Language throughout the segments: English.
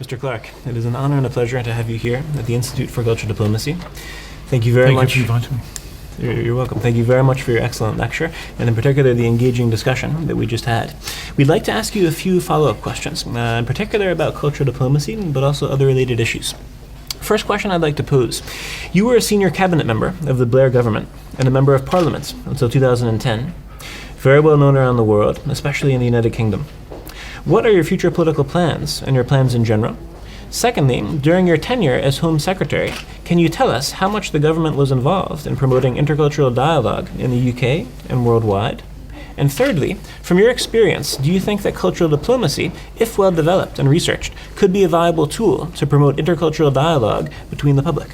Mr. Clarke, it is an honor and a pleasure to have you here at the Institute for Cultural Diplomacy. Thank you very much. Thank you for inviting me. You're welcome. Thank you very much for your excellent lecture, and in particular the engaging discussion that we just had. We'd like to ask you a few follow-up questions, in particular about cultural diplomacy, but also other related issues. First question I'd like to pose. You were a senior cabinet member of the Blair government and a member of parliament until 2010. Very well known around the world, especially in the United Kingdom. What are your future political plans and your plans in general? Secondly, during your tenure as Home Secretary, can you tell us how much the government was involved in promoting intercultural dialogue in the UK and worldwide? And thirdly, from your experience, do you think that cultural diplomacy, if well developed and researched, could be a viable tool to promote intercultural dialogue between the public?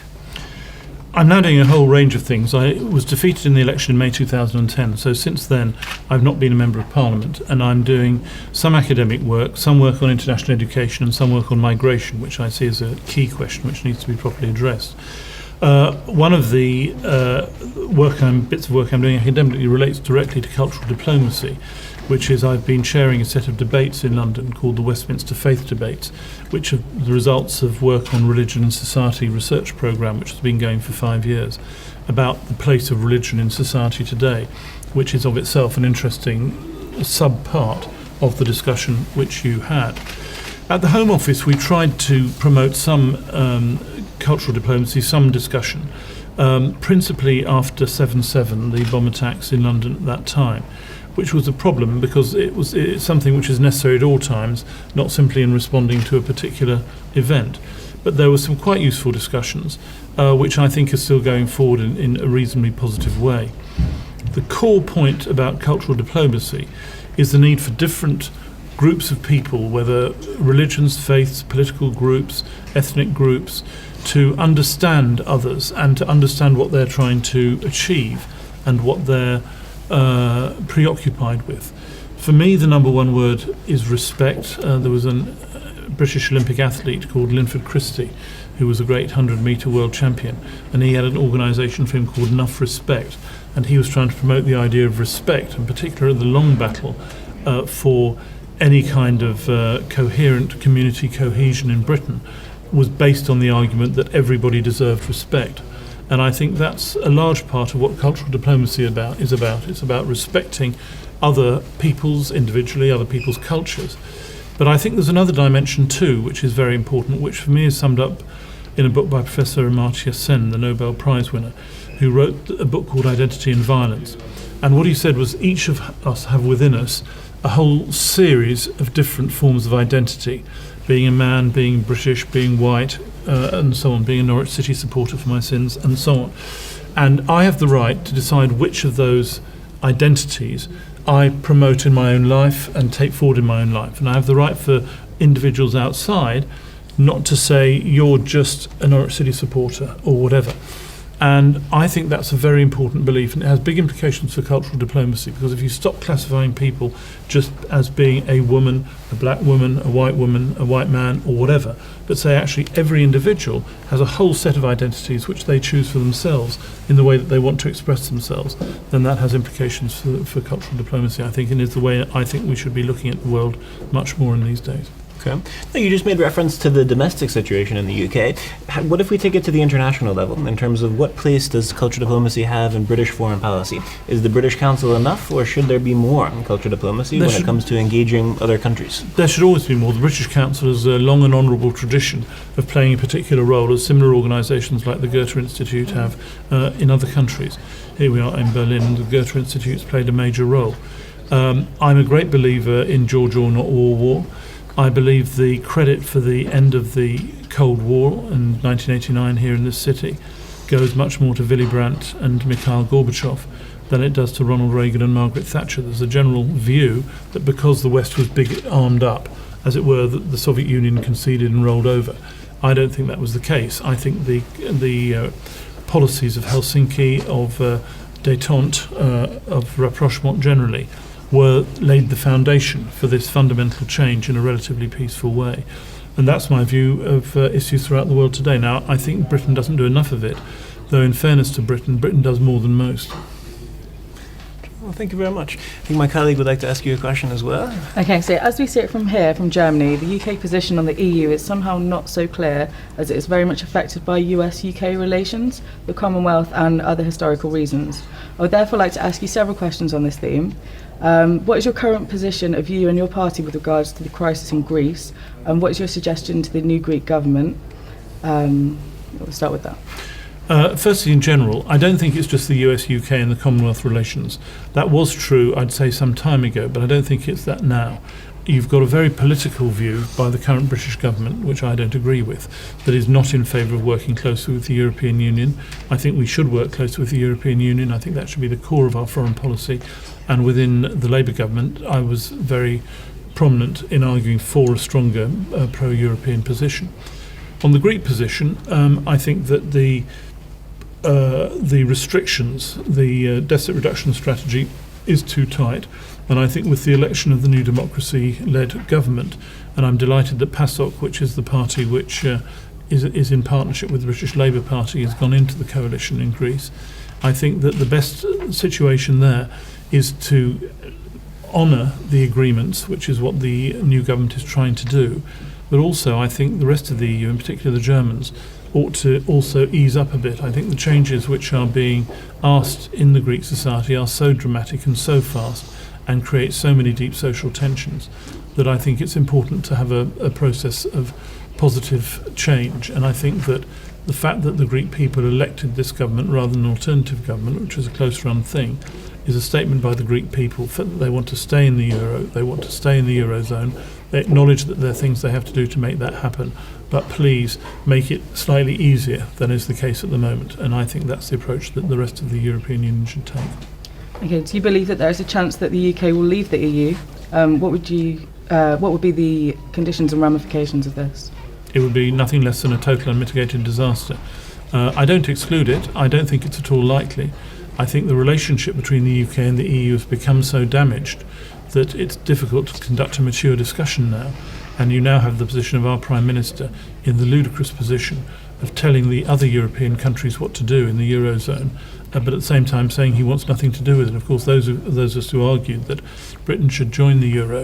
I'm now doing a whole range of things. I was defeated in the election in May 2010, so since then I've not been a Member of Parliament, and I'm doing some academic work, some work on international education and some work on migration, which I see as a key question which needs to be properly addressed. One of the bits of work I'm doing academically relates directly to cultural diplomacy, which is I've been chairing a set of debates in London called the Westminster Faith Debates, which are the results of work on religion and society research programme, which has been going for 5 years, about the place of religion in society today, which is of itself an interesting sub-part of the discussion which you had. At the Home Office, we tried to promote some cultural diplomacy, some discussion, principally after 7/7, the bomb attacks in London at that time, which was a problem because it's something which is necessary at all times, not simply in responding to a particular event. But there were some quite useful discussions, which I think are still going forward in a reasonably positive way. The core point about cultural diplomacy is the need for different groups of people, whether religions, faiths, political groups, ethnic groups, to understand others and to understand what they're trying to achieve and what they're preoccupied with. For me, the number one word is respect. There was a British Olympic athlete called Linford Christie, who was a great 100-metre world champion, and he had an organisation for him called Enough Respect, and he was trying to promote the idea of respect, and particularly the long battle for any kind of coherent community cohesion in Britain was based on the argument that everybody deserved respect. And I think that's a large part of what cultural diplomacy is about. It's about respecting other peoples individually, other people's cultures. But I think there's another dimension too, which is very important, which for me is summed up in a book by Professor Amartya Sen, the Nobel Prize winner, who wrote a book called Identity and Violence. And what he said was each of us have within us a whole series of different forms of identity, being a man, being British, being white, and so on, being a Norwich City supporter for my sins, and so on. And I have the right to decide which of those identities I promote in my own life and take forward in my own life. And I have the right for individuals outside not to say, you're just a Norwich City supporter, or whatever. And I think that's a very important belief, and it has big implications for cultural diplomacy, because if you stop classifying people just as being a woman, a black woman, a white man, or whatever, but say actually every individual has a whole set of identities which they choose for themselves in the way that they want to express themselves, then that has implications for cultural diplomacy, I think, and is the way I think we should be looking at the world much more in these days. Okay. Now, you just made reference to the domestic situation in the UK. What if we take it to the international level in terms of what place does cultural diplomacy have in British foreign policy? Is the British Council enough, or should there be more in cultural diplomacy when it comes to engaging other countries? There should always be more. The British Council has a long and honourable tradition of playing a particular role, as similar organisations like the Goethe Institute have in other countries. Here we are in Berlin, the Goethe Institute's played a major role. I'm a great believer in George Orwell, not war. I believe the credit for the end of the Cold War in 1989 here in this city goes much more to Willy Brandt and Mikhail Gorbachev than it does to Ronald Reagan and Margaret Thatcher. There's a general view that because the West was big armed up, as it were, that the Soviet Union conceded and rolled over. I don't think that was the case. I think the policies of Helsinki, of détente, of rapprochement generally, laid the foundation for this fundamental change in a relatively peaceful way. And that's my view of issues throughout the world today. Now, I think Britain doesn't do enough of it, though in fairness to Britain does more than most. Well, thank you very much. I think my colleague would like to ask you a question as well. Okay, so as we see it from here, from Germany, the UK position on the EU is somehow not so clear, as it is very much affected by US-UK relations, the Commonwealth and other historical reasons. I would therefore like to ask you several questions on this theme. What is your current position of you and your party with regards to the crisis in Greece? And what is your suggestion to the new Greek government? We'll start with that. Firstly, in general, I don't think it's just the US, UK and the Commonwealth relations. That was true, I'd say, some time ago, but I don't think it's that now. You've got a very political view by the current British government, which I don't agree with, that is not in favour of working closely with the European Union. I think we should work closely with the European Union. I think that should be the core of our foreign policy. And within the Labour government, I was very prominent in arguing for a stronger pro-European position. On the Greek position, I think that the restrictions, the deficit reduction strategy is too tight. And I think with the election of the New Democracy-led government, and I'm delighted that PASOK, which is the party which is in partnership with the British Labour Party, has gone into the coalition in Greece, I think that the best situation there is to honour the agreements, which is what the new government is trying to do. But also I think the rest of the EU, in particular the Germans, ought to also ease up a bit. I think the changes which are being asked in the Greek society are so dramatic and so fast and create so many deep social tensions that I think it's important to have a process of positive change. And I think that the fact that the Greek people elected this government rather than an alternative government, which was a close-run thing, is a statement by the Greek people that they want to stay in the euro, they want to stay in the eurozone. They acknowledge that there are things they have to do to make that happen, but please make it slightly easier than is the case at the moment. And I think that's the approach that the rest of the European Union should take. Okay, do you believe that there is a chance that the UK will leave the EU? What would be the conditions and ramifications of this? It would be nothing less than a total unmitigated disaster. I don't exclude it. I don't think it's at all likely. I think the relationship between the UK and the EU has become so damaged that it's difficult to conduct a mature discussion now. And you now have the position of our Prime Minister in the ludicrous position of telling the other European countries what to do in the Eurozone, but at the same time saying he wants nothing to do with it. Of course, those of us who argued that Britain should join the Euro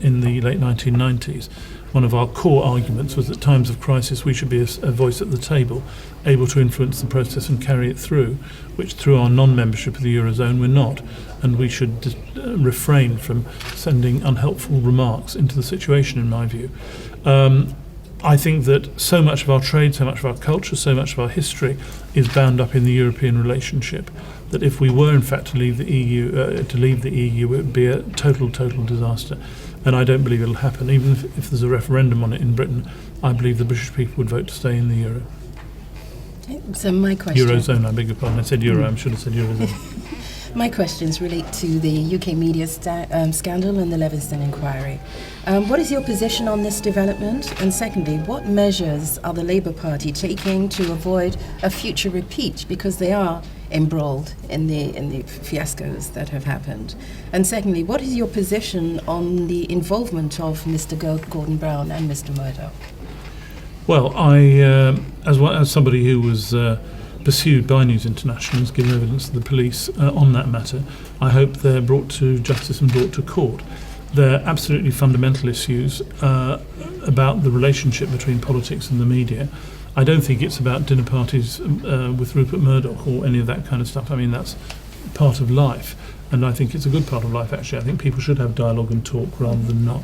in the late 1990s, one of our core arguments was that at times of crisis we should be a voice at the table, able to influence the process and carry it through, which through our non-membership of the Eurozone we're not. And we should refrain from sending unhelpful remarks into the situation, in my view. I think that so much of our trade, so much of our culture, so much of our history is bound up in the European relationship, that if we were in fact to leave the EU, it would be a total disaster. And I don't believe it'll happen. Even if there's a referendum on it in Britain, I believe the British people would vote to stay in the Euro. So my question... Eurozone, I beg your pardon. I said Euro, I should have said Eurozone. My questions relate to the UK media scandal and the Leviston inquiry. What is your position on this development? And secondly, what measures are the Labour Party taking to avoid a future repeat? Because they are embroiled in the fiascos that have happened. And secondly, what is your position on the involvement of Mr. Gordon Brown and Mr. Murdoch? Well, I, as somebody who was pursued by News International, has given evidence to the police on that matter, I hope they're brought to justice and brought to court. They're absolutely fundamental issues about the relationship between politics and the media. I don't think it's about dinner parties with Rupert Murdoch or any of that kind of stuff. I mean, that's part of life, and I think it's a good part of life, actually. I think people should have dialogue and talk rather than not.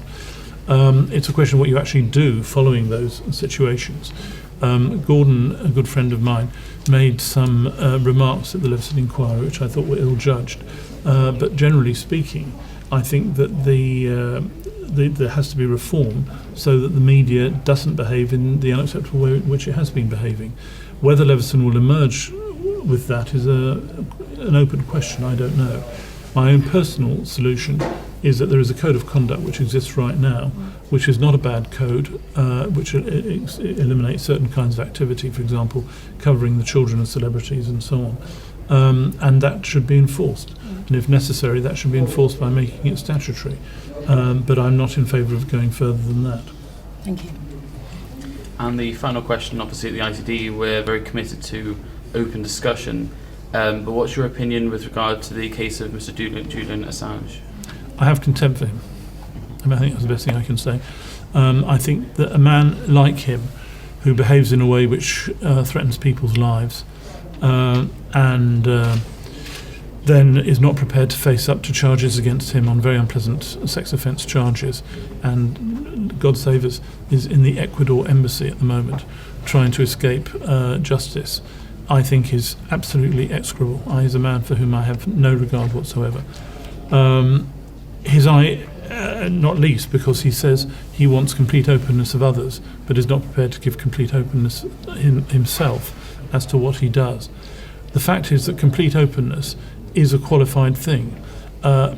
It's a question of what you actually do following those situations. Gordon, a good friend of mine, made some remarks at the Leviston inquiry which I thought were ill-judged. But generally speaking, I think that there has to be reform so that the media doesn't behave in the unacceptable way in which it has been behaving. Whether Leviston will emerge with that is an open question, I don't know. My own personal solution is that there is a code of conduct which exists right now, which is not a bad code, which eliminates certain kinds of activity, for example, covering the children of celebrities and so on. And that should be enforced. And if necessary, that should be enforced by making it statutory. But I'm not in favour of going further than that. Thank you. And the final question, obviously at the ITD, we're very committed to open discussion. But what's your opinion with regard to the case of Mr. Julian Assange? I have contempt for him. I think that's the best thing I can say. I think that a man like him, who behaves in a way which threatens people's lives, and then is not prepared to face up to charges against him on very unpleasant sex offence charges, and God save us, is in the Ecuador embassy at the moment, trying to escape justice, I think is absolutely execrable. He's a man for whom I have no regard whatsoever. Not least because he says he wants complete openness of others, but is not prepared to give complete openness himself as to what he does. The fact is that complete openness is a qualified thing.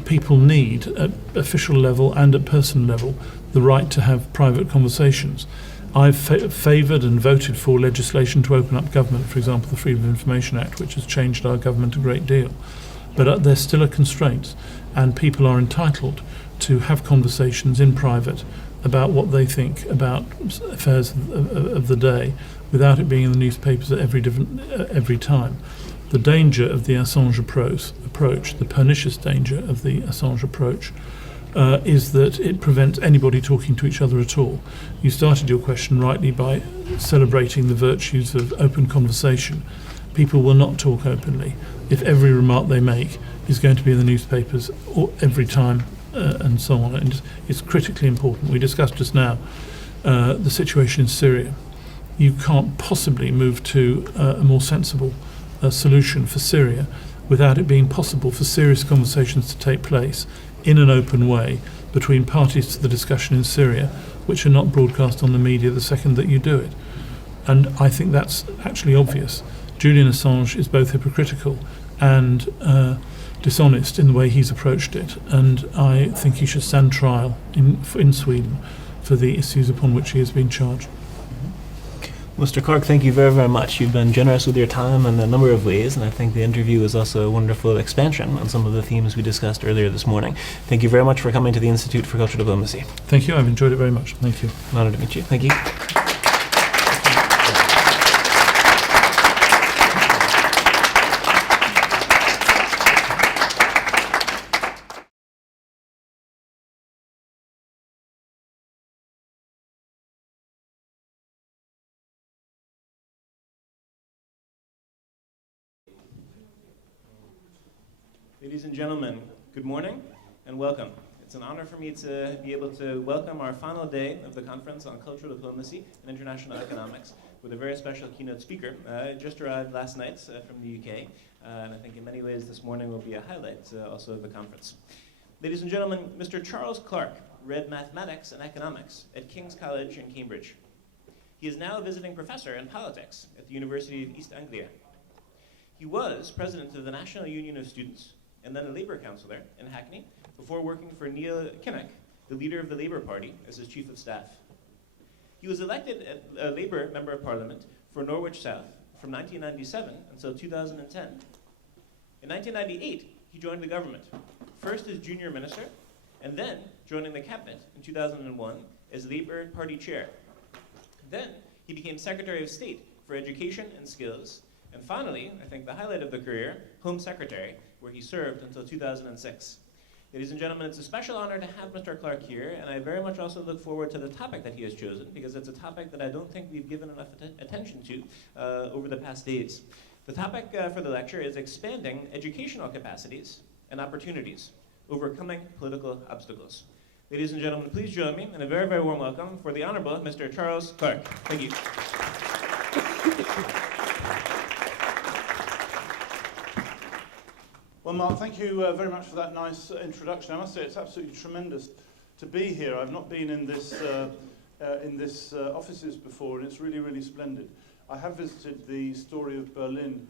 People need, at official level and at personal level, the right to have private conversations. I've favoured and voted for legislation to open up government, for example, the Freedom of Information Act, which has changed our government a great deal. But there still are constraints, and people are entitled to have conversations in private about what they think about affairs of the day, without it being in the newspapers at every time. The danger of the Assange approach, the pernicious danger of the Assange approach, is that it prevents anybody talking to each other at all. You started your question rightly by celebrating the virtues of open conversation. People will not talk openly if every remark they make is going to be in the newspapers every time, and so on. And it's critically important. We discussed just now the situation in Syria. You can't possibly move to a more sensible solution for Syria without it being possible for serious conversations to take place in an open way between parties to the discussion in Syria, which are not broadcast on the media the second that you do it. And I think that's actually obvious. Julian Assange is both hypocritical and dishonest in the way he's approached it, and I think he should stand trial in Sweden for the issues upon which he has been charged. Mr. Clarke, thank you very, very much. You've been generous with your time in a number of ways, and I think the interview was also a wonderful expansion on some of the themes we discussed earlier this morning. Thank you very much for coming to the Institute for Cultural Diplomacy. Thank you. I've enjoyed it very much. Thank you. An honor to meet you. Thank you. Ladies and gentlemen, good morning and welcome. It's an honor for me to be able to welcome our final day of the conference on cultural diplomacy and international economics with a very special keynote speaker. Just arrived last night from the UK, and I think in many ways this morning will be a highlight also of the conference. Ladies and gentlemen, Mr. Charles Clarke read mathematics and economics at King's College in Cambridge. He is now a visiting professor in politics at the University of East Anglia. He was president of the National Union of Students and then a Labour councillor in Hackney, before working for Neil Kinnock, the leader of the Labour Party, as his chief of staff. He was elected a Labour Member of Parliament for Norwich South from 1997 until 2010. In 1998, he joined the government, first as junior minister, and then joining the cabinet in 2001 as Labour Party chair. Then he became Secretary of State for Education and Skills, and finally, I think the highlight of the career, Home Secretary, where he served until 2006. Ladies and gentlemen, it's a special honor to have Mr. Clarke here, and I very much also look forward to the topic that he has chosen, because it's a topic that I don't think we've given enough attention to over the past days. The topic for the lecture is expanding educational capacities and opportunities, overcoming political obstacles. Ladies and gentlemen, please join me in a very, very warm welcome for the Honorable Mr. Charles Clarke. Thank you. Well, Mark, thank you very much for that nice introduction. I must say it's absolutely tremendous to be here. I've not been in this offices before, and it's really, really splendid. I have visited the Story of Berlin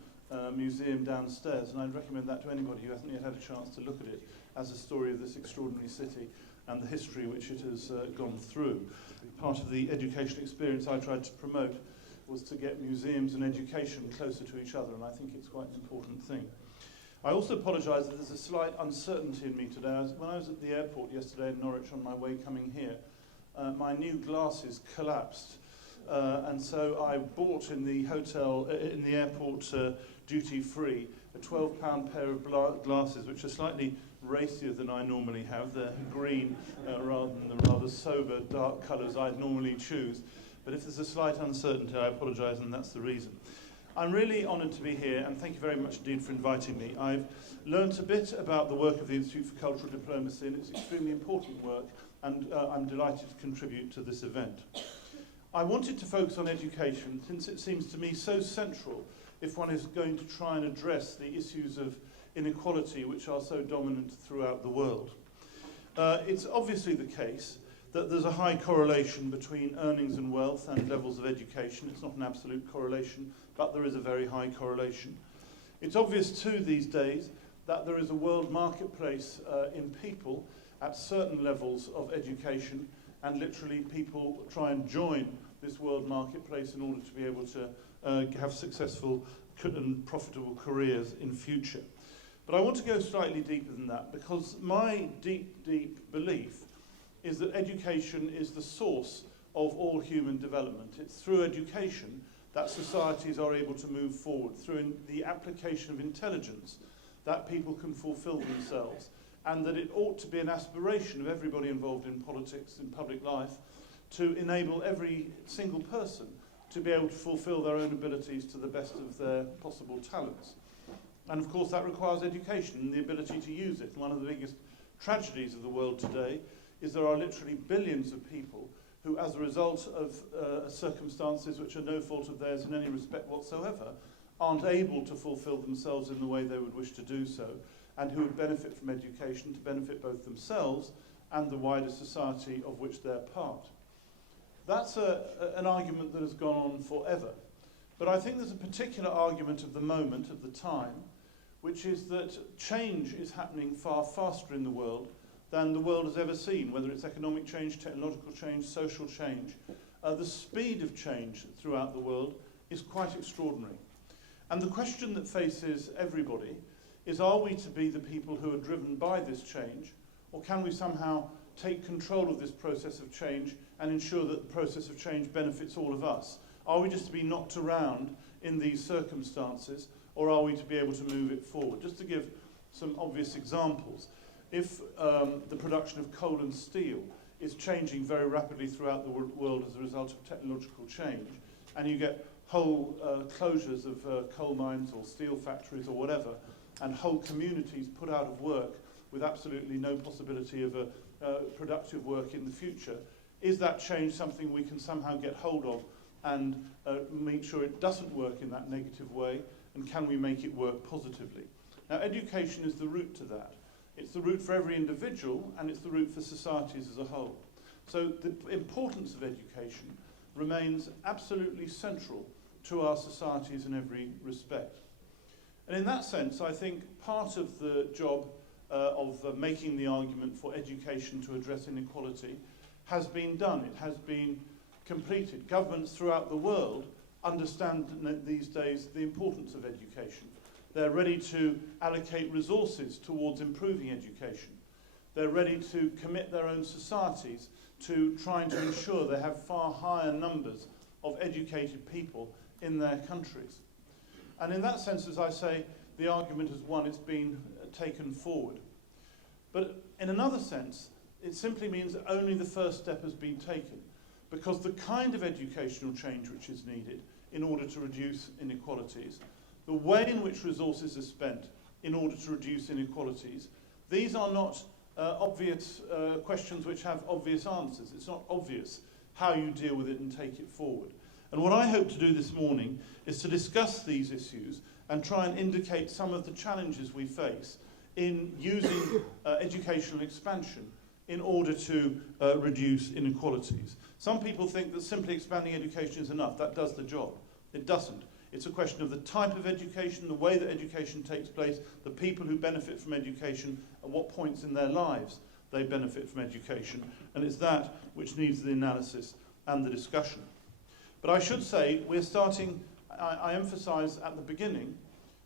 museum downstairs, and I'd recommend that to anybody who hasn't yet had a chance to look at it as a story of this extraordinary city and the history which it has gone through. Part of the education experience I tried to promote was to get museums and education closer to each other, and I think it's quite an important thing. I also apologise that there's a slight uncertainty in me today. When I was at the airport yesterday in Norwich on my way coming here, my new glasses collapsed, and so I bought in the hotel, in the airport duty-free, a £12 pair of glasses, which are slightly racier than I normally have. They're green rather than the rather sober, dark colours I'd normally choose. But if there's a slight uncertainty, I apologise, and that's the reason. I'm really honoured to be here, and thank you very much indeed for inviting me. I've learnt a bit about the work of the Institute for Cultural Diplomacy, and it's extremely important work, and I'm delighted to contribute to this event. I wanted to focus on education, since it seems to me so central if one is going to try and address the issues of inequality which are so dominant throughout the world. It's obviously the case that there's a high correlation between earnings and wealth and levels of education. It's not an absolute correlation, but there is a very high correlation. It's obvious too these days that there is a world marketplace in people at certain levels of education, and literally people try and join this world marketplace in order to be able to have successful and profitable careers in future. But I want to go slightly deeper than that, because my deep belief is that education is the source of all human development. It's through education that societies are able to move forward, through the application of intelligence that people can fulfill themselves, and that it ought to be an aspiration of everybody involved in politics, in public life, to enable every single person to be able to fulfill their own abilities to the best of their possible talents. And of course that requires education and the ability to use it. One of the biggest tragedies of the world today is there are literally billions of people who, as a result of circumstances which are no fault of theirs in any respect whatsoever, aren't able to fulfill themselves in the way they would wish to do so, and who would benefit from education to benefit both themselves and the wider society of which they're part. That's an argument that has gone on forever. But I think there's a particular argument of the moment, of the time, which is that change is happening far faster in the world than the world has ever seen, whether it's economic change, technological change, social change. The speed of change throughout the world is quite extraordinary. And the question that faces everybody is, are we to be the people who are driven by this change, or can we somehow take control of this process of change and ensure that the process of change benefits all of us? Are we just to be knocked around in these circumstances, or are we to be able to move it forward? Just to give some obvious examples, if the production of coal and steel is changing very rapidly throughout the world as a result of technological change, and you get whole closures of coal mines or steel factories or whatever, and whole communities put out of work with absolutely no possibility of productive work in the future, is that change something we can somehow get hold of and make sure it doesn't work in that negative way, and can we make it work positively? Now, education is the route to that. It's the route for every individual, and it's the route for societies as a whole. So the importance of education remains absolutely central to our societies in every respect. And in that sense, I think part of the job of making the argument for education to address inequality has been done. It has been completed. Governments throughout the world understand these days the importance of education. They're ready to allocate resources towards improving education. They're ready to commit their own societies to trying to ensure they have far higher numbers of educated people in their countries. And in that sense, as I say, the argument has won, it's been taken forward. But in another sense, it simply means that only the first step has been taken, because the kind of educational change which is needed in order to reduce inequalities, the way in which resources are spent in order to reduce inequalities, these are not obvious questions which have obvious answers. It's not obvious how you deal with it and take it forward. And what I hope to do this morning is to discuss these issues and try and indicate some of the challenges we face in using educational expansion in order to reduce inequalities. Some people think that simply expanding education is enough. That does the job. It doesn't. It's a question of the type of education, the way that education takes place, the people who benefit from education, at what points in their lives they benefit from education. And it's that which needs the analysis and the discussion. But I should say we're starting, I emphasise at the beginning,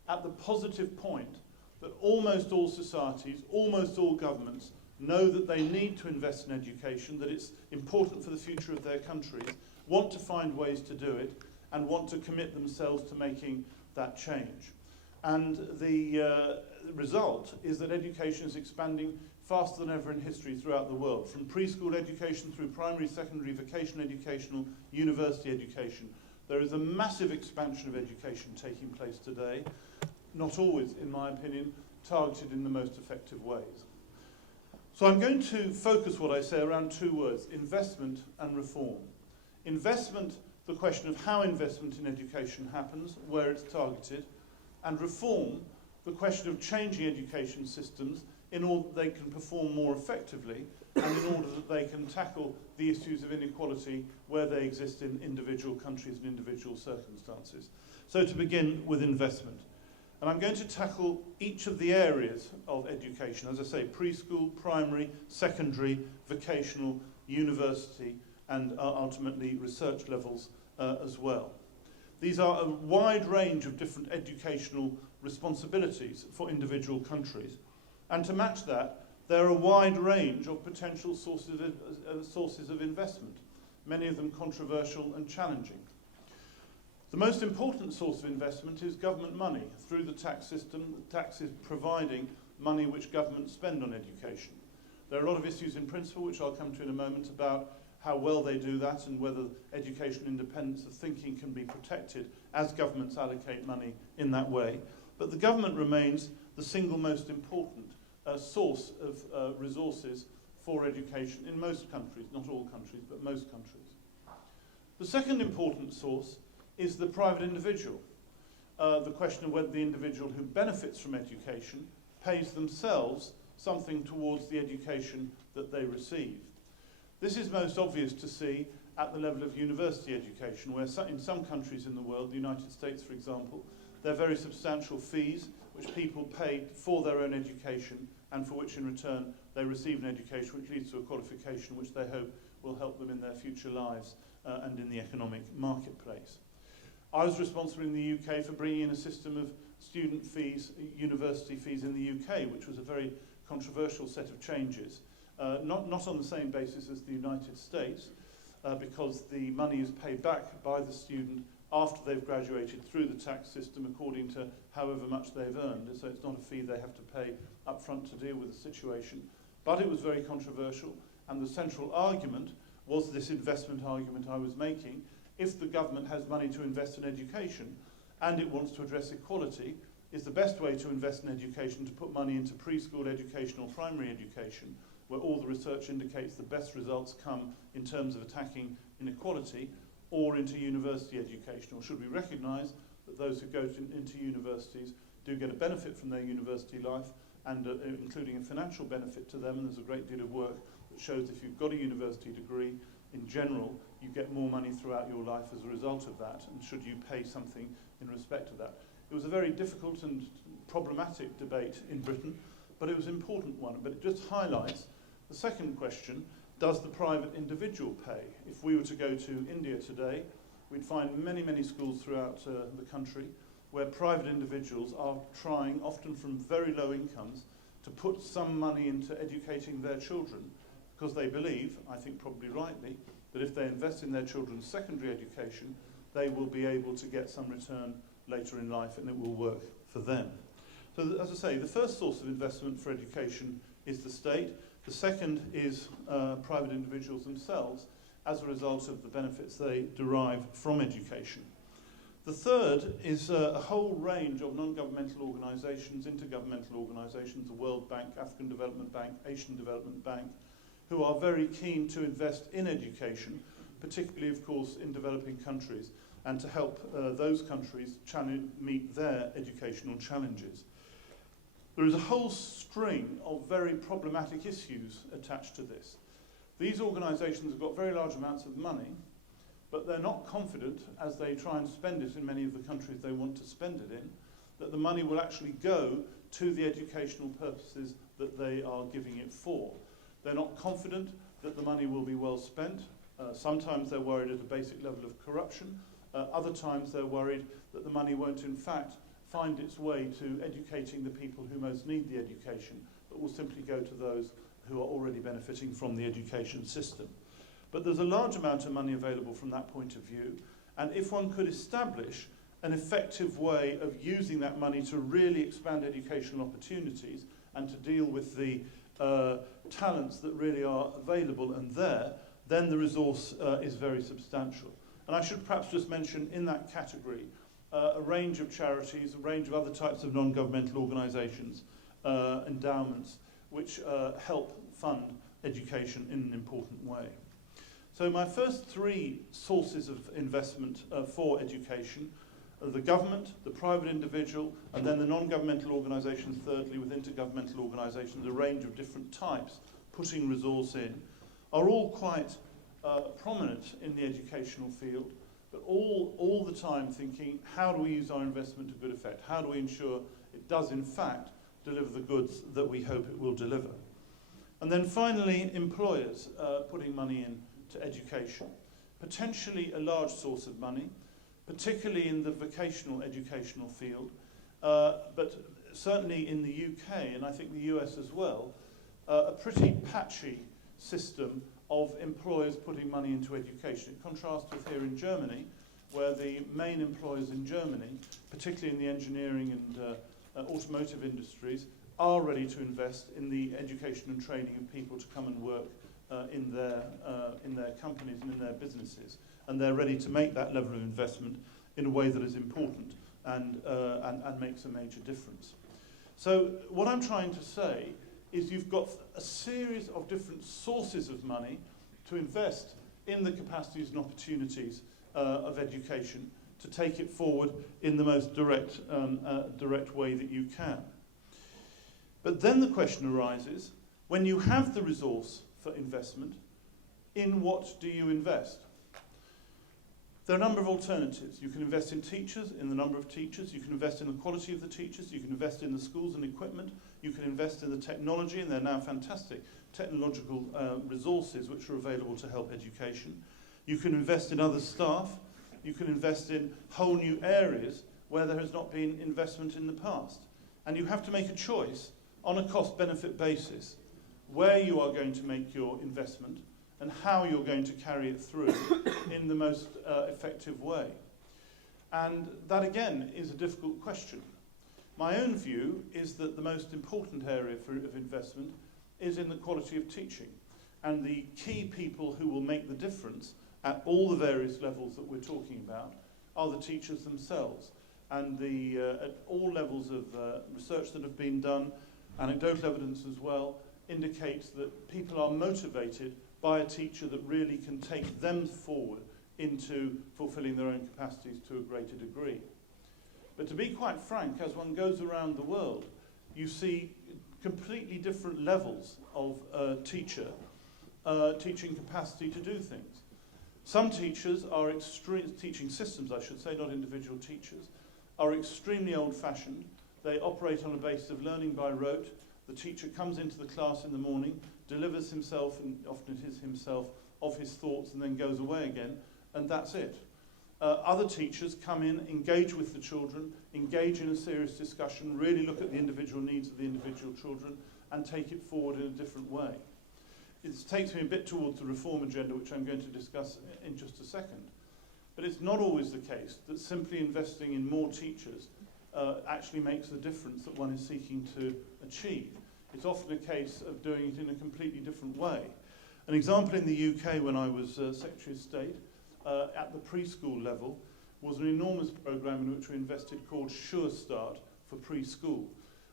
at the positive point that almost all societies, almost all governments know that they need to invest in education, that it's important for the future of their countries, want to find ways to do it, and want to commit themselves to making that change. And the result is that education is expanding faster than ever in history throughout the world, from preschool education through primary, secondary, vocational educational, university education. There is a massive expansion of education taking place today, not always, in my opinion, targeted in the most effective ways. So I'm going to focus what I say around two words: investment and reform. Investment, the question of how investment in education happens, where it's targeted, and reform, the question of changing education systems in order that they can perform more effectively and in order that they can tackle the issues of inequality where they exist in individual countries and individual circumstances. So to begin with investment. And I'm going to tackle each of the areas of education, as I say, preschool, primary, secondary, vocational, university, and ultimately research levels as well. These are a wide range of different educational responsibilities for individual countries. And to match that, there are a wide range of potential sources of investment, many of them controversial and challenging. The most important source of investment is government money through the tax system. The tax is providing money which governments spend on education. There are a lot of issues in principle, which I'll come to in a moment, about how well they do that and whether educational independence of thinking can be protected as governments allocate money in that way. But the government remains the single most important source of resources for education in most countries, not all countries, but most countries. The second important source is the private individual. The question of whether the individual who benefits from education pays themselves something towards the education that they receive. This is most obvious to see at the level of university education, where in some countries in the world, the United States for example, there are very substantial fees which people pay for their own education and for which in return they receive an education which leads to a qualification which they hope will help them in their future lives and in the economic marketplace. I was responsible in the UK for bringing in a system of student fees, university fees in the UK, which was a very controversial set of changes. Not on the same basis as the United States, because the money is paid back by the student after they've graduated through the tax system according to however much they've earned. So it's not a fee they have to pay up front to deal with the situation. But it was very controversial, and the central argument was this investment argument I was making. If the government has money to invest in education and it wants to address equality, is the best way to invest in education to put money into preschool education or primary education, where all the research indicates the best results come in terms of attacking inequality, or into university education? Or should we recognise that those who go into universities do get a benefit from their university life, and including a financial benefit to them? And there's a great deal of work that shows if you've got a university degree, in general, you get more money throughout your life as a result of that, and should you pay something in respect of that? It was a very difficult and problematic debate in Britain, but it was an important one. But it just highlights the second question: does the private individual pay? If we were to go to India today, we'd find many, many schools throughout the country where private individuals are trying, often from very low incomes, to put some money into educating their children, because they believe, I think probably rightly, that if they invest in their children's secondary education, they will be able to get some return later in life and it will work for them. So as I say, the first source of investment for education is the state. The second is private individuals themselves as a result of the benefits they derive from education. The third is a whole range of non-governmental organisations, intergovernmental organisations, the World Bank, African Development Bank, Asian Development Bank, who are very keen to invest in education, particularly, of course, in developing countries, and to help those countries meet their educational challenges. There is a whole string of very problematic issues attached to this. These organisations have got very large amounts of money, but they're not confident, as they try and spend it in many of the countries they want to spend it in, that the money will actually go to the educational purposes that they are giving it for. They're not confident that the money will be well spent. Sometimes they're worried at a basic level of corruption. Other times they're worried that the money won't in fact find its way to educating the people who most need the education, but will simply go to those who are already benefiting from the education system. But there's a large amount of money available from that point of view, and if one could establish an effective way of using that money to really expand educational opportunities and to deal with the talents that really are available and there, then the resource is very substantial. And I should perhaps just mention in that category a range of charities, a range of other types of non-governmental organisations, endowments, which help fund education in an important way. So my first three sources of investment for education are the government, the private individual, and then the non-governmental organisations, thirdly, with intergovernmental organisations, a range of different types, putting resource in, are all quite prominent in the educational field, but all the time thinking, how do we use our investment to good effect? How do we ensure it does, in fact, deliver the goods that we hope it will deliver? And then finally, employers putting money into education, potentially a large source of money, particularly in the vocational educational field, but certainly in the UK, and I think the US as well, a pretty patchy system of employers putting money into education. It contrasts with here in Germany, where the main employers in Germany, particularly in the engineering and automotive industries, are ready to invest in the education and training of people to come and work in their companies and in their businesses. And they're ready to make that level of investment in a way that is important and makes a major difference. So what I'm trying to say is you've got a series of different sources of money to invest in the capacities and opportunities of education to take it forward in the most direct way that you can. But then the question arises, when you have the resource for investment, in what do you invest? There are a number of alternatives. You can invest in teachers, in the number of teachers. You can invest in the quality of the teachers. You can invest in the schools and equipment. You can invest in the technology, and there are now fantastic technological resources which are available to help education. You can invest in other staff. You can invest in whole new areas where there has not been investment in the past. And you have to make a choice on a cost-benefit basis where you are going to make your investment and how you're going to carry it through in the most effective way. And that, again, is a difficult question. My own view is that the most important area of investment is in the quality of teaching. And the key people who will make the difference at all the various levels that we're talking about are the teachers themselves. And at all levels of research that have been done, anecdotal evidence as well, indicates that people are motivated by a teacher that really can take them forward into fulfilling their own capacities to a greater degree. But to be quite frank, as one goes around the world, you see completely different levels of teaching capacity to do things. Some teachers are teaching systems, I should say, not individual teachers, are extremely old-fashioned. They operate on a basis of learning by rote. The teacher comes into the class in the morning, delivers himself, and often it is himself, of his thoughts and then goes away again, and that's it. Other teachers come in, engage with the children, engage in a serious discussion, really look at the individual needs of the individual children and take it forward in a different way. It takes me a bit towards the reform agenda, which I'm going to discuss in just a second. But it's not always the case that simply investing in more teachers actually makes the difference that one is seeking to achieve. It's often a case of doing it in a completely different way. An example in the UK when I was Secretary of State at the preschool level was an enormous programme in which we invested called Sure Start for preschool,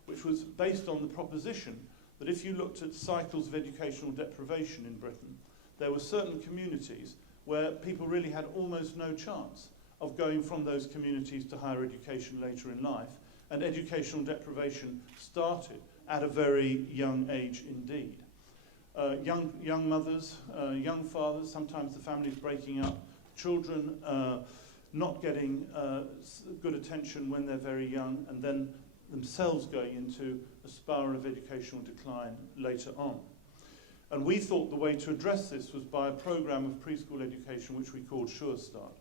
which was based on the proposition that if you looked at cycles of educational deprivation in Britain, there were certain communities where people really had almost no chance of going from those communities to higher education later in life, and educational deprivation started at a very young age indeed. Young mothers, young fathers, sometimes the families breaking up, children not getting good attention when they're very young, and then themselves going into a spiral of educational decline later on. And we thought the way to address this was by a programme of preschool education which we called Sure Start.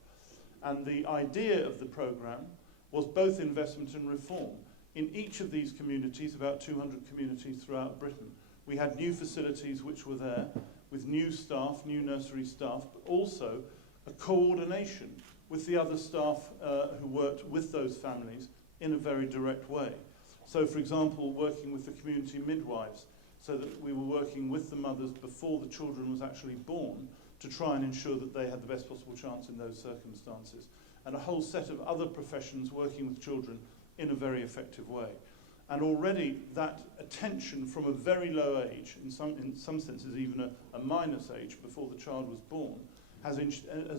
And the idea of the programme was both investment and reform. In each of these communities, about 200 communities throughout Britain, we had new facilities which were there with new staff, new nursery staff, but also a coordination with the other staff who worked with those families in a very direct way. So, for example, working with the community midwives, so that we were working with the mothers before the children was actually born to try and ensure that they had the best possible chance in those circumstances. And a whole set of other professions working with children in a very effective way. And already that attention from a very low age, in some senses even a minus age before the child was born, has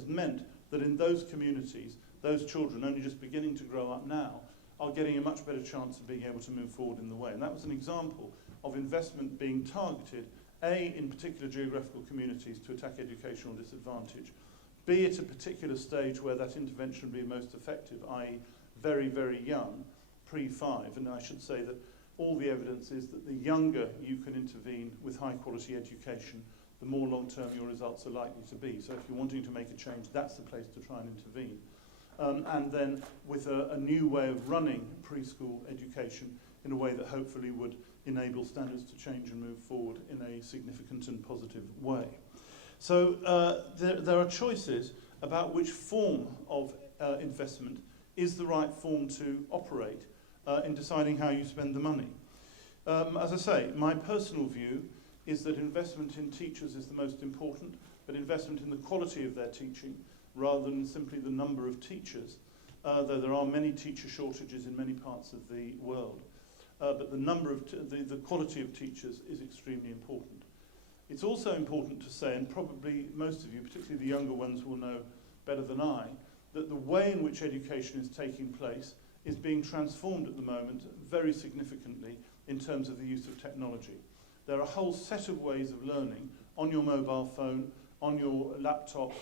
meant that in those communities, those children only just beginning to grow up now are getting a much better chance of being able to move forward in the way. And that was an example of investment being targeted, A, in particular geographical communities to attack educational disadvantage, B, at a particular stage where that intervention would be most effective, i.e. very, very young, pre-5. And I should say that all the evidence is that the younger you can intervene with high quality education, the more long-term your results are likely to be. So if you're wanting to make a change, that's the place to try and intervene. And then with a new way of running preschool education in a way that hopefully would enable standards to change and move forward in a significant and positive way. So there are choices about which form of investment is the right form to operate in deciding how you spend the money. As I say, my personal view is that investment in teachers is the most important, but investment in the quality of their teaching rather than simply the number of teachers, though there are many teacher shortages in many parts of the world. But the number of the quality of teachers is extremely important. It's also important to say, and probably most of you, particularly the younger ones, will know better than I, that the way in which education is taking place is being transformed at the moment very significantly in terms of the use of technology. There are a whole set of ways of learning on your mobile phone, on your laptop,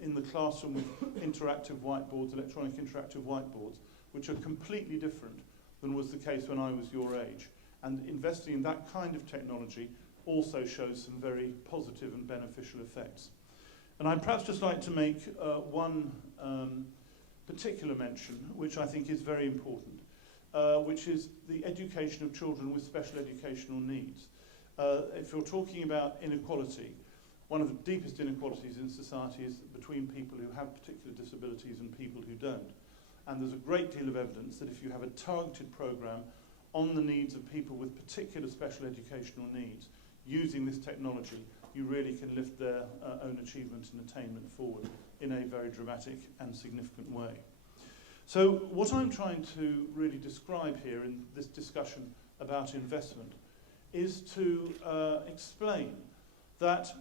in the classroom with interactive whiteboards, electronic interactive whiteboards, which are completely different than was the case when I was your age. And investing in that kind of technology also shows some very positive and beneficial effects. And I'd perhaps just like to make one particular mention, which I think is very important, which is the education of children with special educational needs. If you're talking about inequality, one of the deepest inequalities in society is between people who have particular disabilities and people who don't. And there's a great deal of evidence that if you have a targeted programme on the needs of people with particular special educational needs, using this technology, you really can lift their own achievement and attainment forward in a very dramatic and significant way. So what I'm trying to really describe here in this discussion about investment is to explain that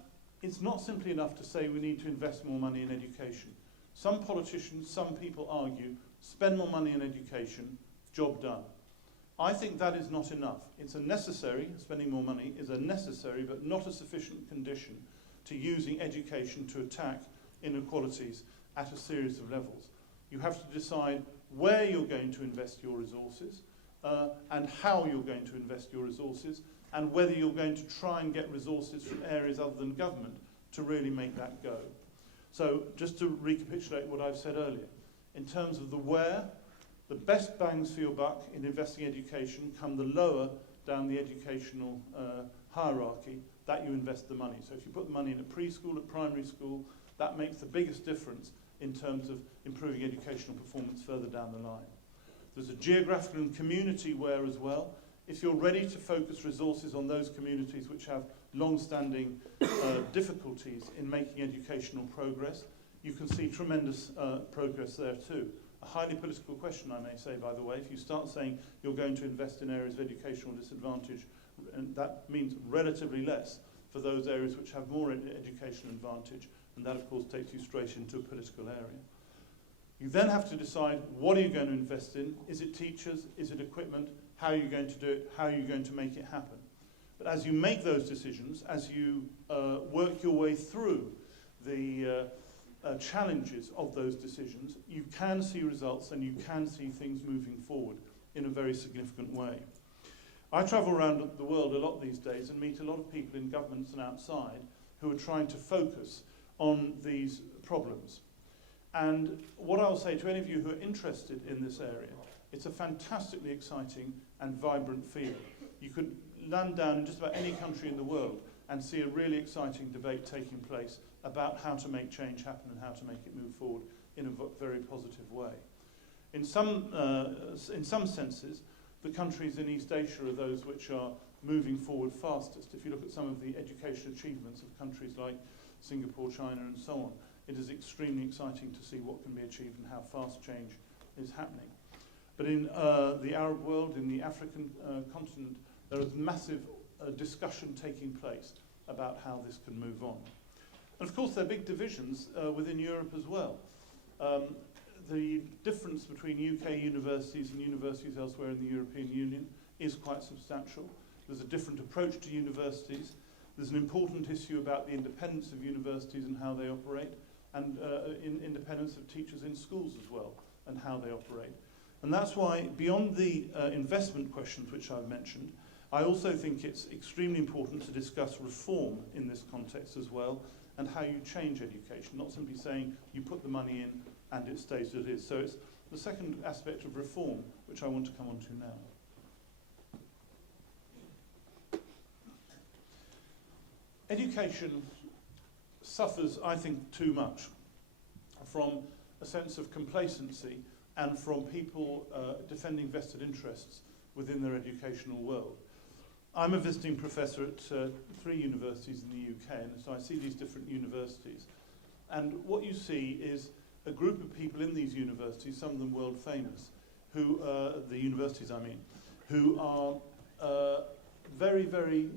it's not simply enough to say we need to invest more money in education. Some politicians, some people argue, spend more money in education, job done. I think that is not enough. It's a necessary, spending more money is a necessary but not a sufficient condition to using education to attack inequalities at a series of levels. You have to decide where you're going to invest your resources and how you're going to invest your resources and whether you're going to try and get resources from areas other than government to really make that go. So just to recapitulate what I've said earlier, in terms of the where, the best bangs for your buck in investing in education come the lower down the educational hierarchy that you invest the money. So if you put the money in at preschool, at primary school, that makes the biggest difference in terms of improving educational performance further down the line. There's a geographical and community where as well. If you're ready to focus resources on those communities which have long-standing difficulties in making educational progress, you can see tremendous progress there too. A highly political question, I may say, by the way. If you start saying you're going to invest in areas of educational disadvantage, and that means relatively less for those areas which have more educational advantage, and that, of course, takes you straight into a political area. You then have to decide what are you going to invest in. Is it teachers? Is it equipment? How are you going to do it? How are you going to make it happen? But as you make those decisions, as you work your way through the challenges of those decisions, you can see results and you can see things moving forward in a very significant way. I travel around the world a lot these days and meet a lot of people in governments and outside who are trying to focus on these problems. And what I'll say to any of you who are interested in this area, it's a fantastically exciting and vibrant field. You could land down in just about any country in the world and see a really exciting debate taking place about how to make change happen and how to make it move forward in a very positive way. In some senses, the countries in East Asia are those which are moving forward fastest. If you look at some of the education achievements of countries like Singapore, China and so on, it is extremely exciting to see what can be achieved and how fast change is happening. But in the Arab world, in the African continent, there is massive discussion taking place about how this can move on. And of course there are big divisions within Europe as well. The difference between UK universities and universities elsewhere in the European Union is quite substantial. There's a different approach to universities. There's an important issue about the independence of universities and how they operate, and independence of teachers in schools as well, and how they operate. And that's why, beyond the investment questions which I've mentioned, I also think it's extremely important to discuss reform in this context as well, and how you change education, not simply saying you put the money in and it stays as it is. So it's the second aspect of reform which I want to come on to now. Education suffers, I think, too much from a sense of complacency and from people defending vested interests within their educational world. I'm a visiting professor at 3 universities in the UK, and so I see these different universities. And what you see is a group of people in these universities, some of them world famous, who, the universities I mean, who are very, very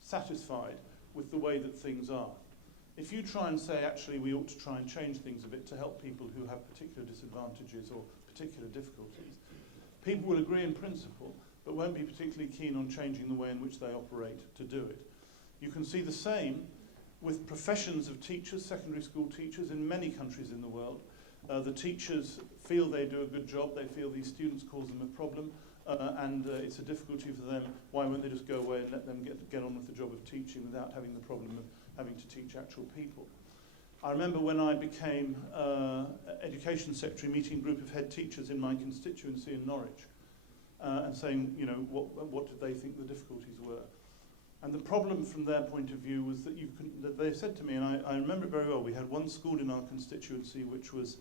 satisfied with the way that things are. If you try and say, actually, we ought to try and change things a bit to help people who have particular disadvantages or particular difficulties, people will agree in principle, but won't be particularly keen on changing the way in which they operate to do it. You can see the same with professions of teachers, secondary school teachers in many countries in the world. The teachers feel they do a good job, they feel these students cause them a problem, and it's a difficulty for them. Why won't they just go away and let them get on with the job of teaching without having the problem of having to teach actual people? I remember when I became Education Secretary, meeting a group of head teachers in my constituency in Norwich, and saying, you know, what did they think the difficulties were? And the problem from their point of view was that that they said to me, and I remember it very well, we had one school in our constituency which was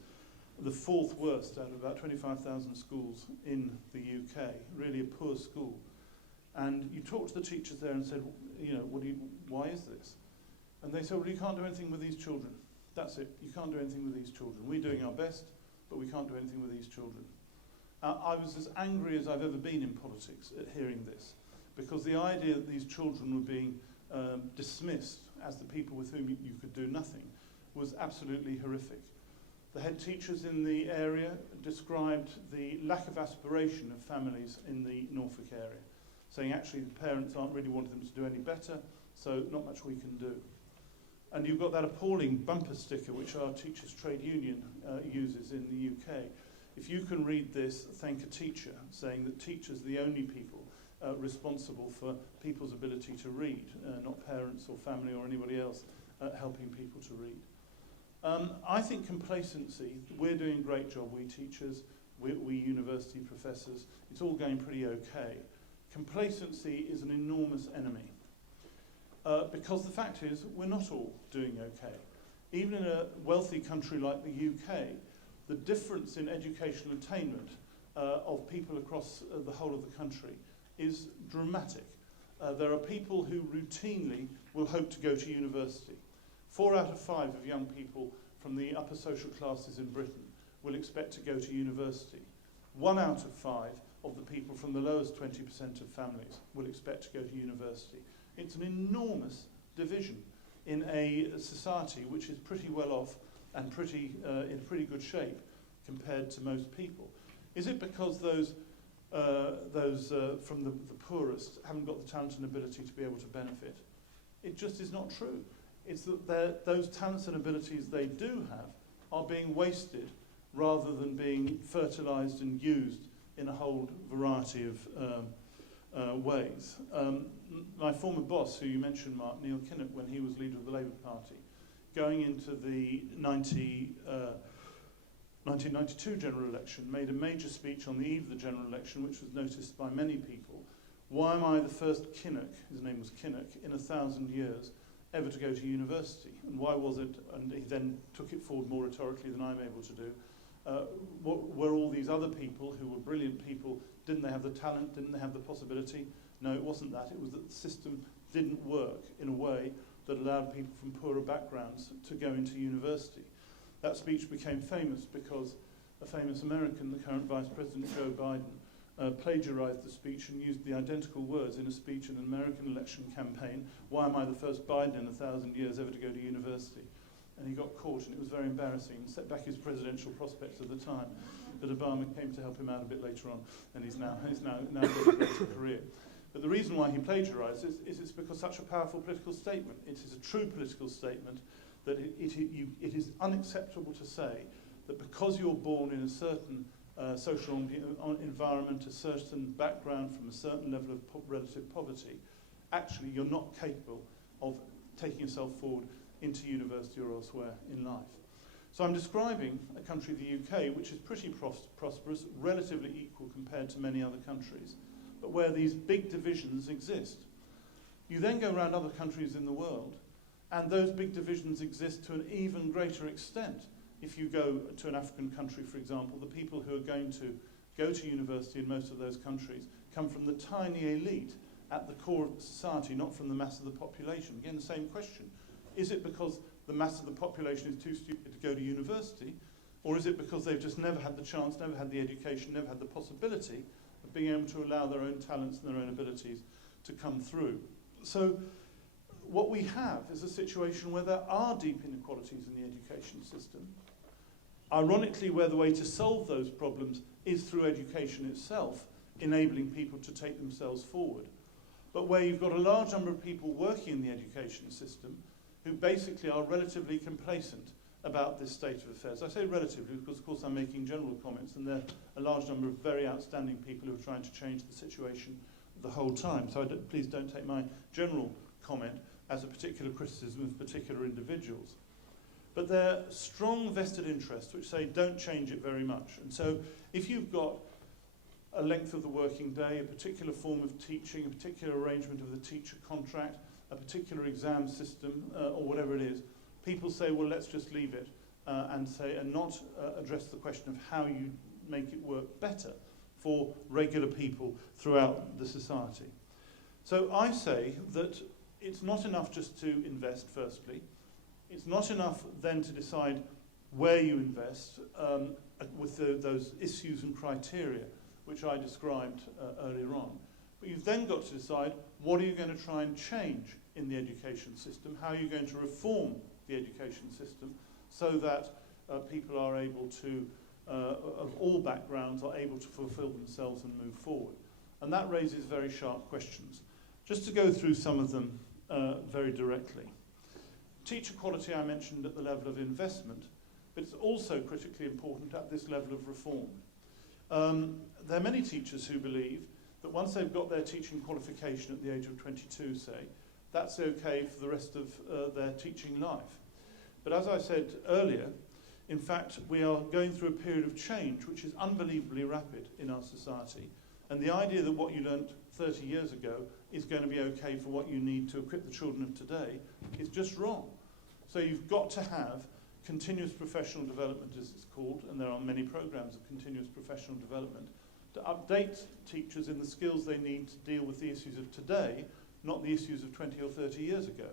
the 4th worst out of about 25,000 schools in the UK, really a poor school. And you talked to the teachers there and said, you know, why is this? And they said, well, you can't do anything with these children. That's it, you can't do anything with these children. We're doing our best, but we can't do anything with these children. I was as angry as I've ever been in politics at hearing this, because the idea that these children were being dismissed as the people with whom you could do nothing was absolutely horrific. The head teachers in the area described the lack of aspiration of families in the Norfolk area, saying actually the parents aren't really wanting them to do any better, so not much we can do. And you've got that appalling bumper sticker which our teachers' trade union uses in the UK. If you can read this, thank a teacher, saying that teachers are the only people responsible for people's ability to read, not parents or family or anybody else helping people to read. I think complacency, we're doing a great job, we teachers, we university professors, it's all going pretty okay. Complacency is an enormous enemy. Because the fact is, we're not all doing okay. Even in a wealthy country like the UK, the difference in educational attainment of people across the whole of the country is dramatic. There are people who routinely will hope to go to university. 4 out of 5 of young people from the upper social classes in Britain will expect to go to university. 1 out of 5 of the people from the lowest 20% of families will expect to go to university. It's an enormous division in a society which is pretty well off and in pretty good shape compared to most people. Is it because those from the poorest haven't got the talent and ability to be able to benefit? It just is not true. It's that those talents and abilities they do have are being wasted rather than being fertilised and used in a whole variety of ways. My former boss, who you mentioned, Mark, Neil Kinnock, when he was leader of the Labour Party, going into the 1992 general election, made a major speech on the eve of the general election, which was noticed by many people. Why am I the first Kinnock, his name was Kinnock, in 1,000 years ever to go to university? And why was it, and he then took it forward more rhetorically than I'm able to do, what were all these other people who were brilliant people, didn't they have the talent, didn't they have the possibility? No, it wasn't that. It was that the system didn't work in a way that allowed people from poorer backgrounds to go into university. That speech became famous because a famous American, the current Vice President Joe Biden, plagiarized the speech and used the identical words in a speech in an American election campaign. Why am I the first Biden in 1,000 years ever to go to university? And he got caught, and it was very embarrassing and set back his presidential prospects at the time. But Obama came to help him out a bit later on, and he's now got a great career. But the reason why he plagiarized is it's because such a powerful political statement. It is a true political statement that it is unacceptable to say that because you're born in a certain social environment, a certain background, from a certain level of relative poverty, actually you're not capable of taking yourself forward into university or elsewhere in life. So I'm describing a country, the UK, which is pretty prosperous, relatively equal compared to many other countries, but where these big divisions exist. You then go around other countries in the world, and those big divisions exist to an even greater extent. If you go to an African country, for example, the people who are going to go to university in most of those countries come from the tiny elite at the core of society, not from the mass of the population. Again, the same question. Is it because the mass of the population is too stupid to go to university, or is it because they've just never had the chance, never had the education, never had the possibility of being able to allow their own talents and their own abilities to come through? So what we have is a situation where there are deep inequalities in the education system. Ironically, where the way to solve those problems is through education itself, enabling people to take themselves forward. But where you've got a large number of people working in the education system who basically are relatively complacent about this state of affairs. I say relatively because, of course, I'm making general comments, and there are a large number of very outstanding people who are trying to change the situation the whole time. So please don't take my general comment as a particular criticism of particular individuals. But there are strong vested interests which say don't change it very much. And so if you've got a length of the working day, a particular form of teaching, a particular arrangement of the teacher contract, a particular exam system, or whatever it is, people say, well, let's just leave it and not address the question of how you make it work better for regular people throughout the society. So I say that it's not enough just to invest, firstly. It's not enough then to decide where you invest with those issues and criteria which I described earlier on. But you've then got to decide what are you going to try and change in the education system, how are you going to reform the education system so that people are able to, of all backgrounds, are able to fulfill themselves and move forward. And that raises very sharp questions. Just to go through some of them very directly. Teacher quality I mentioned at the level of investment, but it's also critically important at this level of reform. There are many teachers who believe that once they've got their teaching qualification at the age of 22, say, that's okay for the rest of their teaching life. But as I said earlier, in fact, we are going through a period of change which is unbelievably rapid in our society. And the idea that what you learnt 30 years ago is going to be okay for what you need to equip the children of today is just wrong. So you've got to have continuous professional development, as it's called, and there are many programs of continuous professional development, to update teachers in the skills they need to deal with the issues of today, not the issues of 20 or 30 years ago.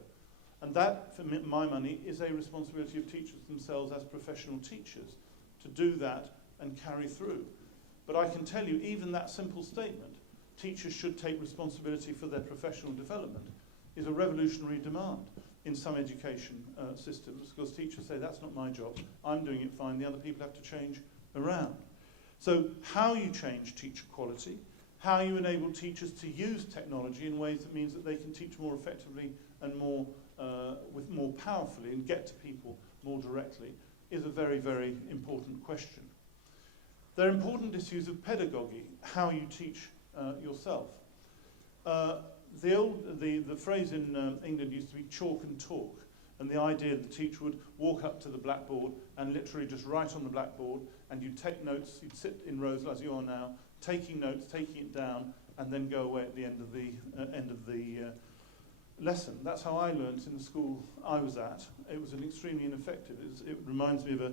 And that, for my money, is a responsibility of teachers themselves as professional teachers to do that and carry through. But I can tell you, even that simple statement, teachers should take responsibility for their professional development, is a revolutionary demand in some education systems, because teachers say, that's not my job, I'm doing it fine, the other people have to change around. So how you change teacher quality, how you enable teachers to use technology in ways that means that they can teach more effectively and more powerfully and get to people more directly, is a very, very important question. There are important issues of pedagogy, how you teach yourself. The phrase in England used to be chalk and talk, and the idea that the teacher would walk up to the blackboard and literally just write on the blackboard, and you'd take notes, you'd sit in rows as you are now, taking notes, taking it down, and then go away at the end of the lesson. That's how I learnt in the school I was at. It was an extremely ineffective. It reminds me of a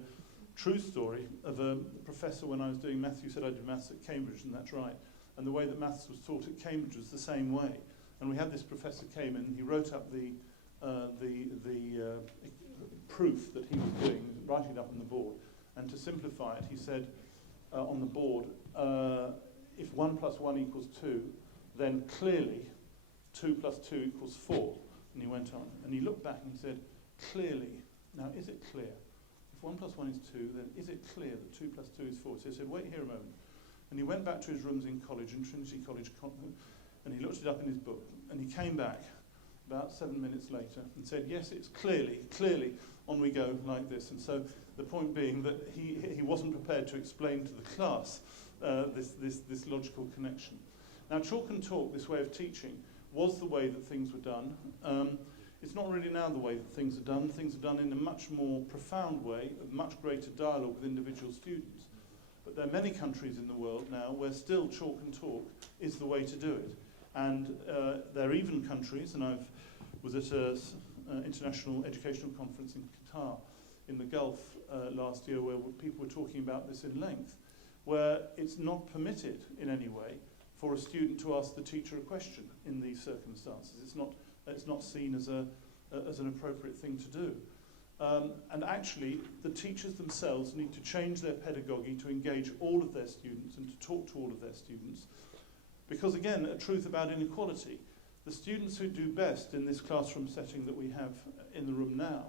true story of a professor when I was doing maths. You said I did maths at Cambridge, and that's right. And the way that maths was taught at Cambridge was the same way. And we had this professor came in, he wrote up the proof that he was doing, writing it up on the board. And to simplify it, he said on the board, if 1 plus 1 equals 2, then clearly 2 plus 2 equals 4. And he went on, and he looked back and he said, clearly, now is it clear? If 1 plus 1 is 2, then is it clear that 2 plus 2 is 4? So he said, wait here a moment. And he went back to his rooms in college, in Trinity College, and he looked it up in his book. And he came back about 7 minutes later and said, yes, it's clearly, on we go like this. And so the point being that he wasn't prepared to explain to the class this logical connection. Now, chalk and talk, this way of teaching, was the way that things were done. It's not really now the way that things are done. Things are done in a much more profound way, of much greater dialogue with individual students. But there are many countries in the world now where still chalk and talk is the way to do it. And there are even countries, and I was at an international educational conference in Qatar, in the Gulf last year, where people were talking about this in length, where it's not permitted in any way for a student to ask the teacher a question in these circumstances. It's not seen as an appropriate thing to do. And actually, the teachers themselves need to change their pedagogy to engage all of their students and to talk to all of their students. Because again, a truth about inequality, the students who do best in this classroom setting that we have in the room now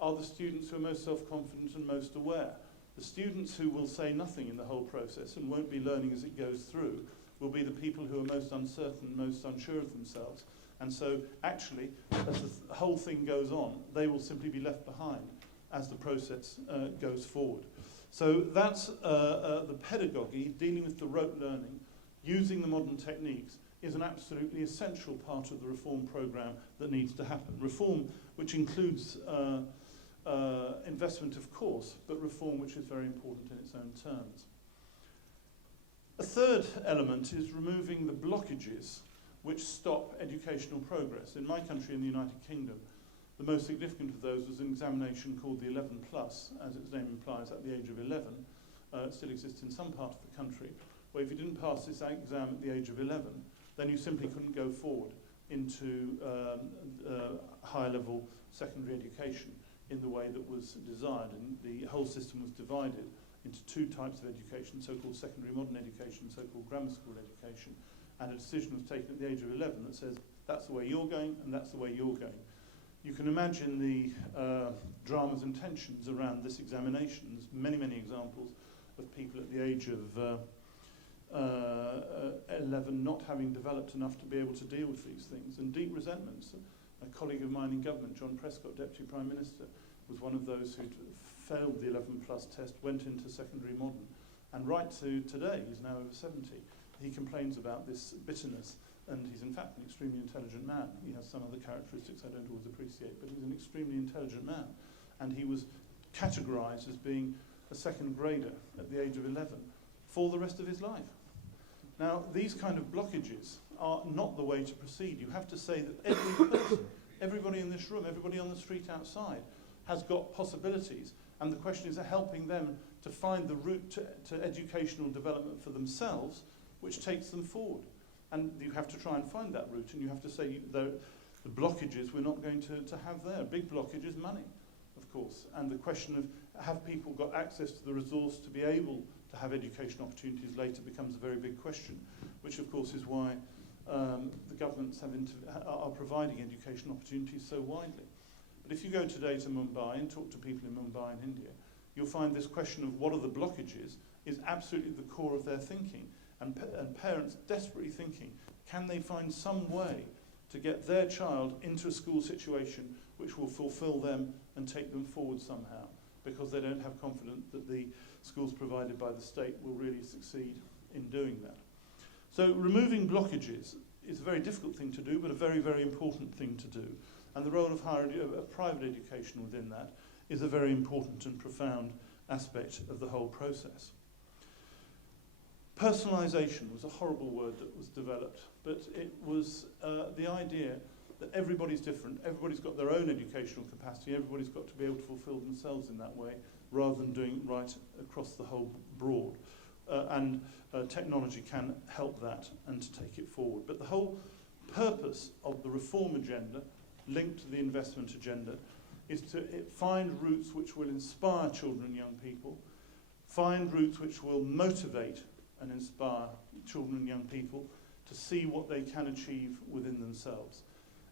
are the students who are most self-confident and most aware. The students who will say nothing in the whole process and won't be learning as it goes through will be the people who are most uncertain, most unsure of themselves. And so actually, as the whole thing goes on, they will simply be left behind as the process goes forward. So that's the pedagogy, dealing with the rote learning, using the modern techniques, is an absolutely essential part of the reform programme that needs to happen. Reform which includes investment, of course, but reform which is very important in its own terms. A third element is removing the blockages which stop educational progress. In my country, in the United Kingdom, the most significant of those was an examination called the 11+, as its name implies, at the age of 11. It still exists in some part of the country, where if you didn't pass this exam at the age of 11, then you simply couldn't go forward into higher level secondary education in the way that was desired. And the whole system was divided into two types of education, so-called secondary modern education, so-called grammar school education. And a decision was taken at the age of 11 that says, that's the way you're going, and that's the way you're going. You can imagine the dramas and tensions around this examination. There's many, many examples of people at the age of 11 not having developed enough to be able to deal with these things, and deep resentments. A colleague of mine in government, John Prescott, Deputy Prime Minister, was one of those who'd failed the 11+ test, went into secondary modern, and right to today, he's now over 70, he complains about this bitterness, and he's in fact an extremely intelligent man. He has some other characteristics I don't always appreciate, but he's an extremely intelligent man, and he was categorised as being a second grader at the age of 11 for the rest of his life. Now, these kind of blockages are not the way to proceed. You have to say that every person, everybody in this room, everybody on the street outside, has got possibilities, and the question is helping them to find the route to educational development for themselves, which takes them forward. And you have to try and find that route, and you have to say the blockages we're not going to have there. A big blockage is money, of course, and the question of have people got access to the resource to be able to have education opportunities later becomes a very big question, which of course is why the governments are providing education opportunities so widely. But if you go today to Mumbai and talk to people in Mumbai and India, you'll find this question of what are the blockages is absolutely the core of their thinking, and parents desperately thinking, can they find some way to get their child into a school situation which will fulfill them and take them forward somehow, because they don't have confidence that the schools provided by the state will really succeed in doing that. So removing blockages is a very difficult thing to do, but a very, very important thing to do. And the role of private education within that is a very important and profound aspect of the whole process. Personalisation was a horrible word that was developed, but it was the idea that everybody's different, everybody's got their own educational capacity, everybody's got to be able to fulfil themselves in that way, rather than doing it right across the whole broad. And technology can help that and to take it forward. But the whole purpose of the reform agenda, linked to the investment agenda, is to find routes which will inspire children and young people, find routes which will motivate and inspire children and young people to see what they can achieve within themselves.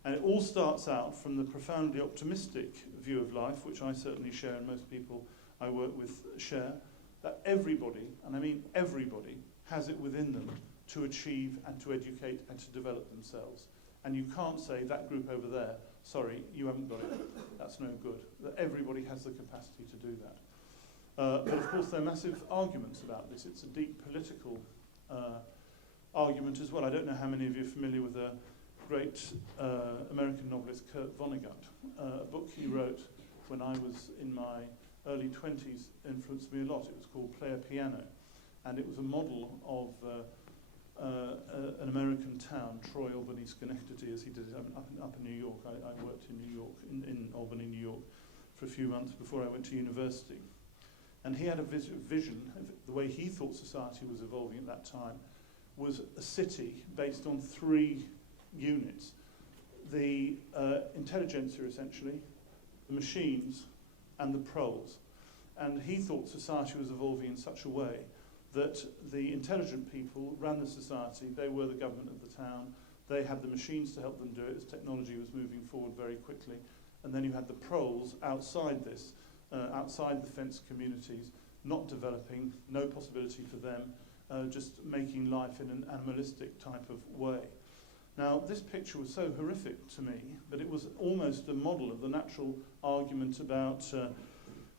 And it all starts out from the profoundly optimistic view of life, which I certainly share and most people I work with share, that everybody, and I mean everybody, has it within them to achieve and to educate and to develop themselves. And you can't say, that group over there, sorry, you haven't got it, that's no good. That everybody has the capacity to do that. But of course there are massive arguments about this. It's a deep political argument as well. I don't know how many of you are familiar with a great American novelist, Kurt Vonnegut. A book he wrote when I was in my early 20s influenced me a lot. It was called Play a Piano, and it was a model of an American town, Troy, Albany, Schenectady, as he did it up in New York. I worked in New York, in Albany, New York, for a few months before I went to university. And he had a vision of the way he thought society was evolving at that time was a city based on 3 units. The intelligentsia, essentially, the machines, and the proles. And he thought society was evolving in such a way that the intelligent people ran the society, they were the government of the town, they had the machines to help them do it as technology was moving forward very quickly, and then you had the proles outside this, outside the fenced communities, not developing, no possibility for them, just making life in an animalistic type of way. Now, this picture was so horrific to me, but it was almost a model of the natural argument about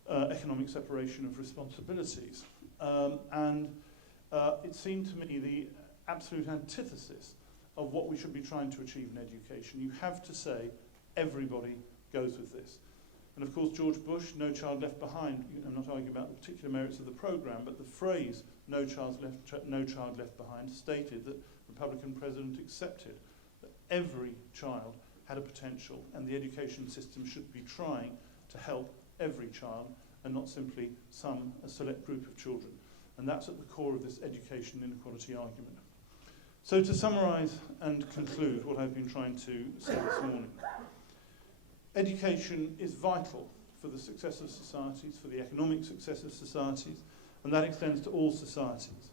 economic separation of responsibilities. It seemed to me the absolute antithesis of what we should be trying to achieve in education. You have to say, everybody goes with this. And of course, George Bush, No Child Left Behind, I'm not arguing about the particular merits of the programme, but the phrase No Child Left Behind stated that the Republican president accepted that every child had a potential and the education system should be trying to help every child and not simply a select group of children. And that's at the core of this education inequality argument. So to summarise and conclude what I've been trying to say this morning. Education is vital for the success of societies, for the economic success of societies, and that extends to all societies.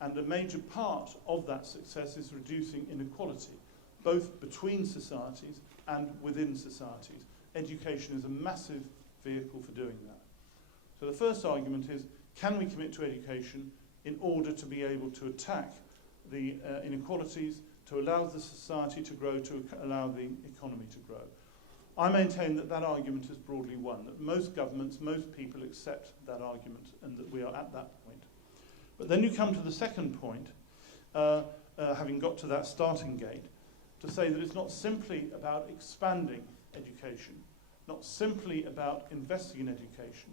And a major part of that success is reducing inequality, both between societies and within societies. Education is a massive vehicle for doing that. So the first argument is, can we commit to education in order to be able to attack the inequalities, to allow the society to grow, to allow the economy to grow? I maintain that that argument is broadly won, that most governments, most people accept that argument and that we are at that point. But then you come to the second point, having got to that starting gate, to say that it's not simply about expanding education, not simply about investing in education,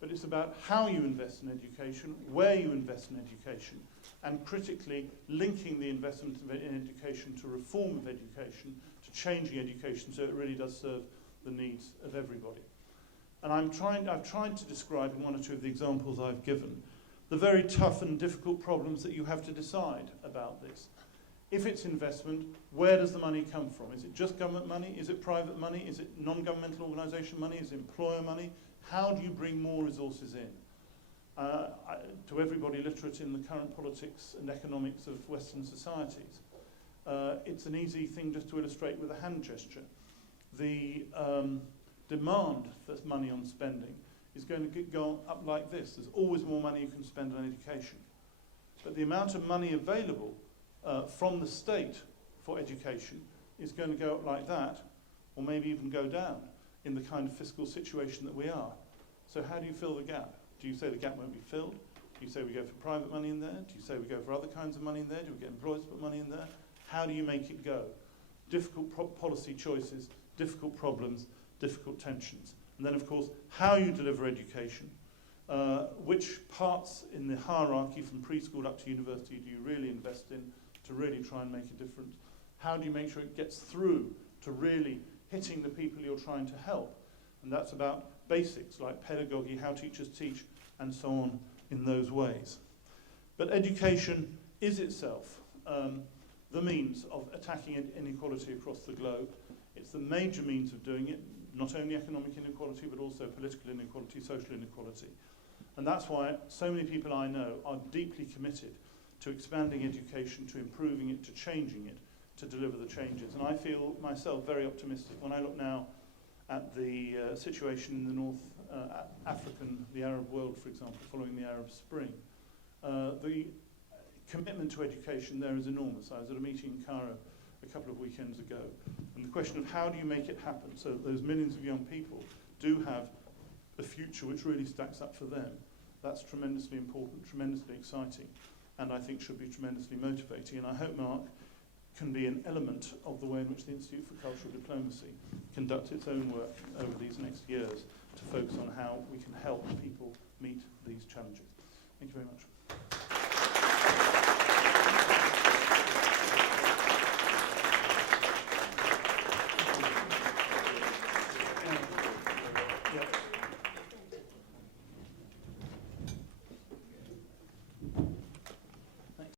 but it's about how you invest in education, where you invest in education, and critically linking the investment in education to reform of education, to changing education so it really does serve the needs of everybody. And I've tried to describe in one or two of the examples I've given the very tough and difficult problems that you have to decide about this. If it's investment, where does the money come from? Is it just government money? Is it private money? Is it non-governmental organisation money? Is it employer money? How do you bring more resources in? To everybody literate in the current politics and economics of Western societies, it's an easy thing just to illustrate with a hand gesture. The demand for money on spending is going to go up like this. There's always more money you can spend on education. But the amount of money available from the state for education is going to go up like that, or maybe even go down in the kind of fiscal situation that we are. So how do you fill the gap? Do you say the gap won't be filled? Do you say we go for private money in there? Do you say we go for other kinds of money in there? Do we get employers to put money in there? How do you make it go? Difficult policy choices, difficult problems, difficult tensions. And then, of course, how you deliver education. Which parts in the hierarchy from preschool up to university do you really invest in to really try and make a difference? How do you make sure it gets through to really hitting the people you're trying to help. And that's about basics like pedagogy, how teachers teach, and so on in those ways. But education is itself the means of attacking inequality across the globe. It's the major means of doing it, not only economic inequality, but also political inequality, social inequality. And that's why so many people I know are deeply committed to expanding education, to improving it, to changing it, to deliver the changes. And I feel myself very optimistic. When I look now at the situation in the North African, the Arab world, for example, following the Arab Spring, the commitment to education there is enormous. I was at a meeting in Cairo a couple of weekends ago, and the question of how do you make it happen so that those millions of young people do have a future which really stacks up for them, that's tremendously important, tremendously exciting, and I think should be tremendously motivating. And I hope Mark can be an element of the way in which the Institute for Cultural Diplomacy conducts its own work over these next years to focus on how we can help people meet these challenges. Thank you very much.